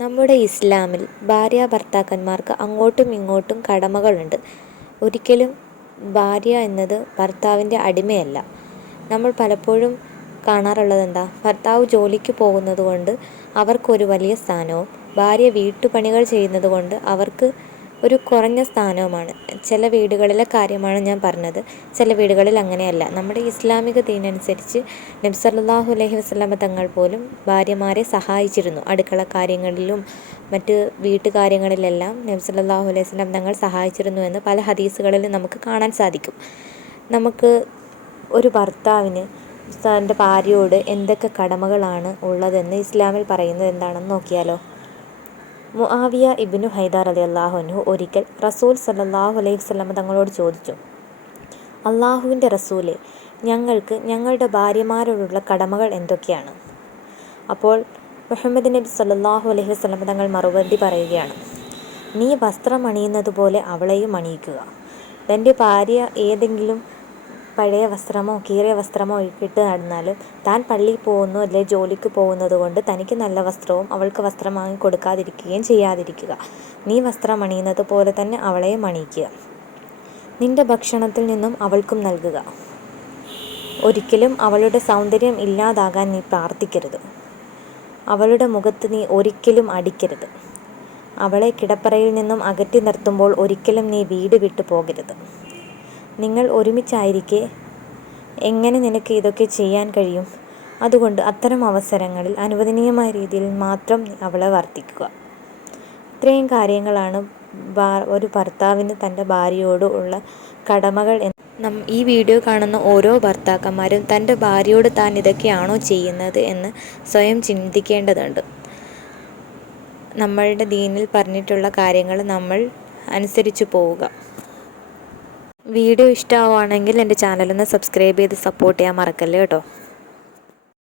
നമ്മുടെ ഇസ്ലാമിൽ ഭാര്യാഭർത്താക്കന്മാർക്ക് അങ്ങോട്ടും ഇങ്ങോട്ടും കടമകളുണ്ട്. ഒരിക്കലും ഭാര്യ എന്നത് ഭർത്താവിൻ്റെ അടിമയല്ല. നമ്മൾ പലപ്പോഴും കാണാറുള്ളതെന്താ? ഭർത്താവ് ജോലിക്ക് പോകുന്നതുകൊണ്ട് അവർക്കൊരു വലിയ സ്ഥാനവും ഭാര്യ വീട്ടുപണികൾ ചെയ്യുന്നതുകൊണ്ട് അവർക്ക് ഒരു കുറഞ്ഞ സ്ഥാനവുമാണ്. ചില വീടുകളിലെ കാര്യമാണ് ഞാൻ പറഞ്ഞത്. ചില വീടുകളിൽ അങ്ങനെയല്ല. നമ്മുടെ ഇസ്ലാമിക ദീനനുസരിച്ച് നബി സല്ലല്ലാഹു അലൈഹി വസല്ലമ തങ്ങൾ പോലും ഭാര്യമാരെ സഹായിച്ചിരുന്നു. അടുക്കള കാര്യങ്ങളിലും മറ്റ് വീട്ടുകാര്യങ്ങളിലെല്ലാം നബി സല്ലല്ലാഹു അലൈഹി വസല്ലം തങ്ങൾ സഹായിച്ചിരുന്നു എന്ന് പല ഹദീസുകളിലും നമുക്ക് കാണാൻ സാധിക്കും. നമുക്ക് ഒരു ഭർത്താവിന് തൻ്റെ ഭാര്യയോട് എന്തൊക്കെ കടമകളാണ് ഉള്ളതെന്ന് ഇസ്ലാമിൽ പറയുന്നത് എന്താണെന്ന് നോക്കിയാലോ. മുആവിയ ഇബ്നു ഹൈദർ റളിയല്ലാഹു അൻഹു ഒരിക്കൽ റസൂൽ സല്ലല്ലാഹു അലൈഹി വസല്ലമ തങ്ങളോട് ചോദിച്ചു, അള്ളാഹുവിൻ്റെ റസൂലേ, ഞങ്ങൾക്ക് ഞങ്ങളുടെ ഭാര്യമാരോടുള്ള കടമകൾ എന്തൊക്കെയാണ്? അപ്പോൾ മുഹമ്മദ് നബി സല്ലല്ലാഹു അലൈഹി വസല്ലമ തങ്ങൾ മറുപടി പറയുകയാണ്, നീ വസ്ത്രം അണിയുന്നത് പോലെ അവളെയും അണിയിക്കുക. തൻ്റെ ഭാര്യ ഏതെങ്കിലും പഴയ വസ്ത്രമോ കീറിയ വസ്ത്രമോ ഇട്ട് നടന്നാലും താൻ പള്ളിയിൽ പോകുന്നു അല്ലെ ജോലിക്ക് പോകുന്നത് കൊണ്ട് തനിക്ക് നല്ല വസ്ത്രവും അവൾക്ക് വസ്ത്രം വാങ്ങി കൊടുക്കാതിരിക്കുകയും ചെയ്യാതിരിക്കുക. നീ വസ്ത്രം അണിയുന്നത് പോലെ തന്നെ അവളെയും അണിയിക്കുക. നിന്റെ ഭക്ഷണത്തിൽ നിന്നും അവൾക്കും നൽകുക. ഒരിക്കലും അവളുടെ സൗന്ദര്യം ഇല്ലാതാകാൻ നീ പ്രാർത്ഥിക്കരുത്. അവളുടെ മുഖത്ത് നീ ഒരിക്കലും അടിക്കരുത്. അവളെ കിടപ്പറയിൽ നിന്നും അകറ്റി നിർത്തുമ്പോൾ ഒരിക്കലും നീ വീട് വിട്ടു പോകരുത്. നിങ്ങൾ ഒരുമിച്ചായിരിക്കെ എങ്ങനെ നിനക്ക് ഇതൊക്കെ ചെയ്യാൻ കഴിയും? അതുകൊണ്ട് അത്തരം അവസരങ്ങളിൽ അനുവദനീയമായ രീതിയിൽ മാത്രം അവളെ വർത്തിക്കുക. ഇത്രയും കാര്യങ്ങളാണ് ഒരു ഭർത്താവിന് തൻ്റെ ഭാര്യയോട് ഉള്ള കടമകൾ. ഈ വീഡിയോ കാണുന്ന ഓരോ ഭർത്താക്കന്മാരും തൻ്റെ ഭാര്യയോട് താൻ ഇതൊക്കെയാണോ ചെയ്യുന്നത് എന്ന് സ്വയം ചിന്തിക്കേണ്ടതുണ്ട്. നമ്മളുടെ ദീനിൽ പറഞ്ഞിട്ടുള്ള കാര്യങ്ങൾ നമ്മൾ അനുസരിച്ചു പോവുക. വീഡിയോ ഇഷ്ടമാവുകയാണെങ്കിൽ എൻ്റെ ചാനലൊന്ന് സബ്സ്ക്രൈബ് ചെയ്ത് സപ്പോർട്ട് ചെയ്യാൻ മറക്കല്ലേ കേട്ടോ.